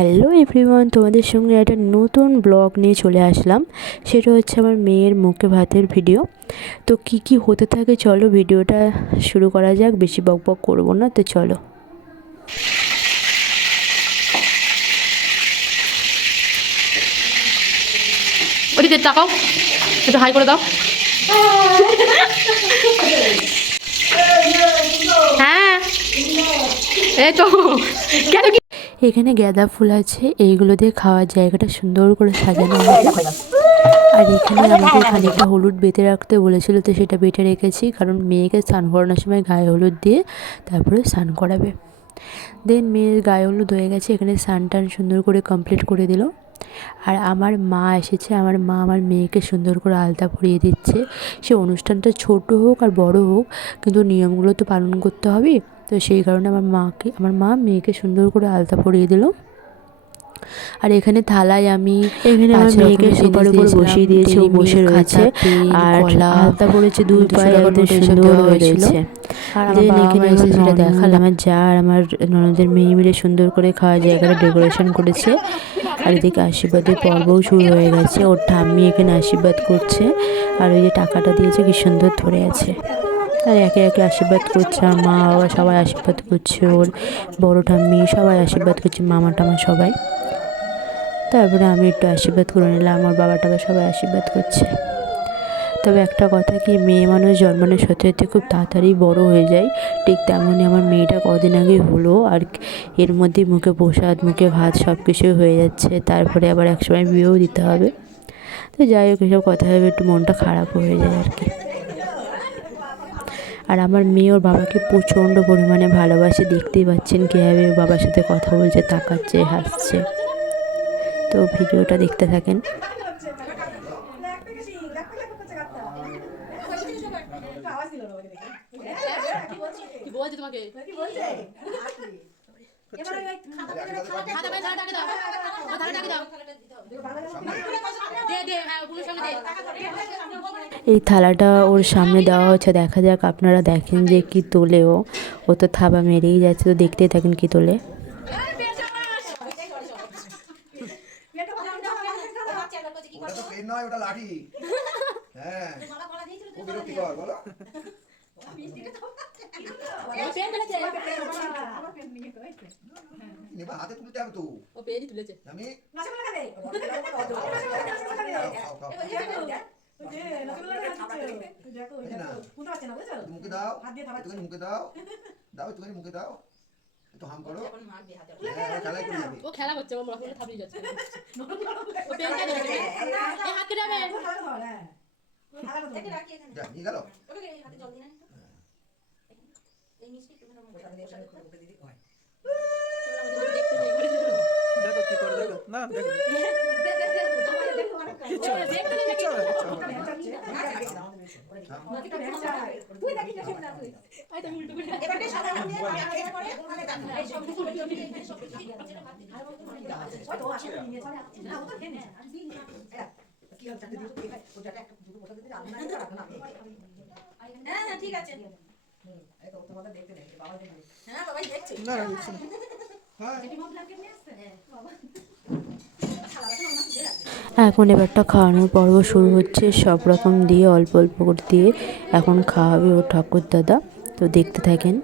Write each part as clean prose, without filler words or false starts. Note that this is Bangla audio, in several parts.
হ্যালো এভরিওয়ান, তোমাদের সঙ্গে একটা নতুন ব্লগ নিয়ে চলে আসলাম। সেটা হচ্ছে আমার মেয়ের মুখে ভাতের ভিডিও। তো কি হতে থাকে চলো ভিডিওটা শুরু করা যাক। বেশি বকবক করবো না, তো চলো। ওদিকে তাকাও, একটু হাই করে দাও। হ্যাঁ এই তো কেন কি এখানে গাঁদা ফুল আছে, এইগুলো দিয়ে খাওয়ার জায়গাটা সুন্দর করে সাজানো আছে। আর এখানে আমাকে খানিকটা হলুদ বেটে রাখতে বলেছিল, তো সেটা বেটে রেখেছি, কারণ মেয়েকে স্নান করানোর সময় গায়ে হলুদ দিয়ে তারপরে স্নান করাবে। দেন মেয়ের গায়ে হলুদ হয়ে গেছে, এখানে স্নান টান সুন্দর করে কমপ্লিট করে দিল। আর আমার মা এসেছে, আমার মা আমার মেয়েকে সুন্দর করে আলতা পরিয়ে দিচ্ছে। সে অনুষ্ঠানটা ছোট হোক আর বড় হোক, কিন্তু নিয়মগুলো তো পালন করতে হবে। তো সেই কারণে আমার মা মেয়েকে সুন্দর করে আলতা পরিয়ে দিল। আর এখানে থালায় আমি আমার মেয়েকে সোফার উপর বসিয়ে দিয়েছি, ও বসে রয়েছে। আর আলতা পড়েছে দুই পায়ে, একদম সুন্দর হয়েছে। আর এখানে এসে সেটা দেখালাম। আমার যা আর আমার ননদের মেয়ে মিলে সুন্দর করে খাওয়ার জায়গাটা ডেকোরেশন করেছে। আর এদিকে আশীর্বাদের পর্বও শুরু হয়ে গেছে। ওর ঠাম্মি এখানে আশীর্বাদ করছে, আর ওই যে টাকাটা দিয়েছে কি সুন্দর ধরে আছে। আর একে একে আশীর্বাদ করছে, আর মা বাবা সবাই আশীর্বাদ করছে, ওর বড় ঠাম্মি সবাই আশীর্বাদ করছে, মামা টামা সবাই। তারপরে আমি একটু আশীর্বাদ করে নিলাম, আমার বাবা টাবা সবাই আশীর্বাদ করছে। তবে একটা কথা কি, মেয়ে মানুষ জন্মানোর সাথে সাথে খুব তাড়াতাড়ি বড় হয়ে যায়। ঠিক তেমনই আমার মেয়েটা কদিন আগে হলো, আর এর মধ্যেই মুখে প্রসাদ মুখে ভাত সব কিছুই হয়ে যাচ্ছে। তারপরে আবার একসময় বিয়েও দিতে হবে। তো যাই হোক, এসব কথা ভেবে একটু মনটা খারাপ হয়ে যায় আর কি। আর আমার মেয়ে ওর বাবাকে প্রচণ্ড পরিমাণে ভালোবাসে, দেখতেই পাচ্ছেন কীভাবে ওর বাবার সাথে কথা বলছে, তাকাচ্ছে, হাসছে। তো ভিডিওটা দেখতে থাকেন। এই থালাটা ওর সামনে দেওয়া হচ্ছে, দেখা যাক আপনারা দেখেন যে কি তোলে। ও তো থাবা মেরেই যাচ্ছে, তো দেখতেই থাকেন কি তোলে। হাতে তুলতে হবে তো, ও পেনই তুলেছে। আমি মুখে দাও, তুমি মুখে দাও, দাও তুমি মুখে দাও, একটু হাম করো। ও খেলা করছে, ও মনে থাপিয়ে যাচ্ছে। ও পেনটা নিয়েছে, এই হাত কেটে যাবে। যা নিয়ে গেল। হাতে জল দিন এই মিষ্টি তুমি দিদি হয় দেখো কি করে, দেখো না দেখো ঠিক আছে। তোমাদের দেখতে নেই, বাবা দেখবে। হ্যাঁ বাবাই দেখছে। না দেখছি না। এখন এবারটা খাওয়ানোর পর্ব শুরু হচ্ছে, সব রকম দিয়ে অল্প অল্প করে দিয়ে এখন খাওয়াবে ওর ঠাকুর দাদা। তো দেখতে থাকেন।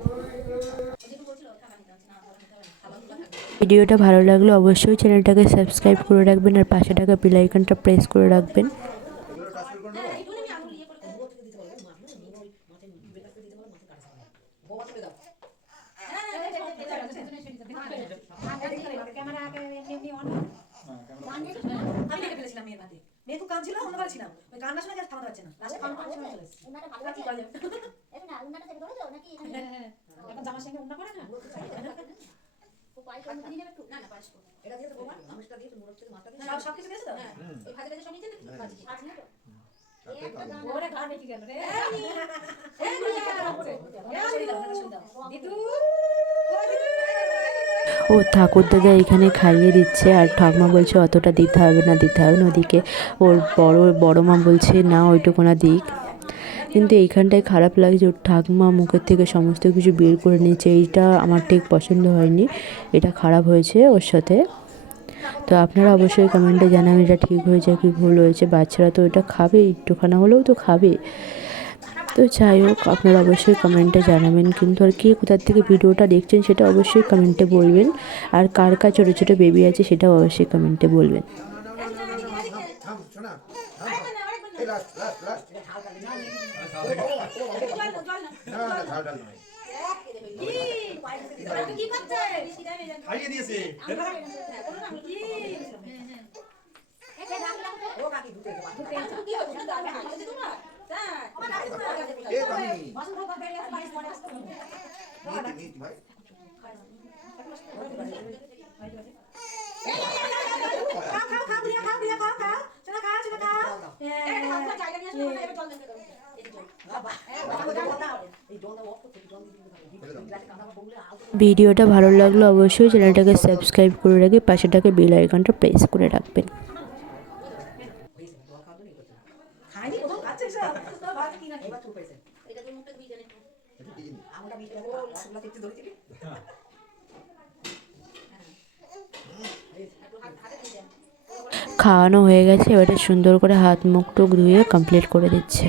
ভিডিওটা ভালো লাগলে অবশ্যই চ্যানেলটাকে সাবস্ক্রাইব করে রাখবেন, আর পাশে থাকা বেল আইকনটা প্রেস করে রাখবেন। মেয়ে খুব কাঁদছিল, অন্য ছিলাম ওই কান্না শুনে থামাতে পারছে না, লাস্টে কান্না শুনে চলে এসেছে। উনাটা ভালো আছে, না উনাটা থেকে ধরেছো নাকি? হ্যাঁ এখন জামার সঙ্গে উন্না করে না, ও পাইছে উন্না নিয়ে নেবে একটু। না পাইছে এটা দিয়ে তো গোমা আমিষটা দিয়ে মুরগ থেকে মাছটা দিয়ে সব কিছু দিয়েছে তো। হ্যাঁ ওই ভাজা ভাজা সব নিতে নাকি ভাজি আছে না তো। এই একটা দাম ওরে ঘর বেঁচে গেল রে। এই দিদু ও ঠাকুর দাদা এখানে খাইয়ে দিচ্ছে, আর ঠাকুমা বলছে অতটা দিতে হবে না দিতে হবে না। ওদিকে ওর বড় মা বলছে না ওইটুকুনা দিক। কিন্তু এইখানটায় খারাপ লাগছে, ওর ঠাকুমা মুখের থেকে সমস্ত কিছু বের করে নিয়েছে। এইটা আমার ঠিক পছন্দ হয়নি, এটা খারাপ হয়েছে ওর সাথে। তো আপনারা অবশ্যই কমেন্টে জানাবেন এটা ঠিক হয়েছে কি ভুল হয়েছে। বাচ্চারা তো এটা খাবে, একটুখানা হলেও তো খাবে। তো যাই হোক, আপনারা অবশ্যই কমেন্টে জানাবেন, কিন্তু আর কে কোথার থেকে ভিডিওটা দেখছেন সেটা অবশ্যই কমেন্টে বলবেন। আর কার কার ছোটো ছোটো বেবি আছে সেটাও অবশ্যই কমেন্টে বলবেন। থাম শোনা এই লাস্ট লাস্ট লাস্ট না না ঝাল ডাল নয় কি করছে খাইয়ে দিয়েছে ও কাকি দুটো কি হবে আমি হাতে দিতে না আমার কাছে এ তুমি বাসন ধোয়া বেরিয়ে আসে বাড়ি পড়ে আসতে নীতি ভাই খাও দিয়া খাও চলো খাও এই হাতটা জায়গা নিয়ে আসো এবার জল দিতে দাও এই জল দাও অফ করতে জল দিতে গ্লাসে কাঁদা বললে ভিডিওটা ভালো লাগলে অবশ্যই চ্যানেলটাকে সাবস্ক্রাইব করে রেখে পাশেটাকে বেল আইকনটা প্রেস করে রাখবেন। খাইনি কোথাও খাচ্ছে সব ভাত কি না এবার চুপ হয়েছে এটা তুই মুখটা ধুই জানে আমটা বিটে ও রসগোল্লা দেখতে ধরেছিলি খাওয়ানো হয়ে গেছে, এবারে সুন্দর করে হাত মুখ টুক ধুয়ে কমপ্লিট করে দিচ্ছে।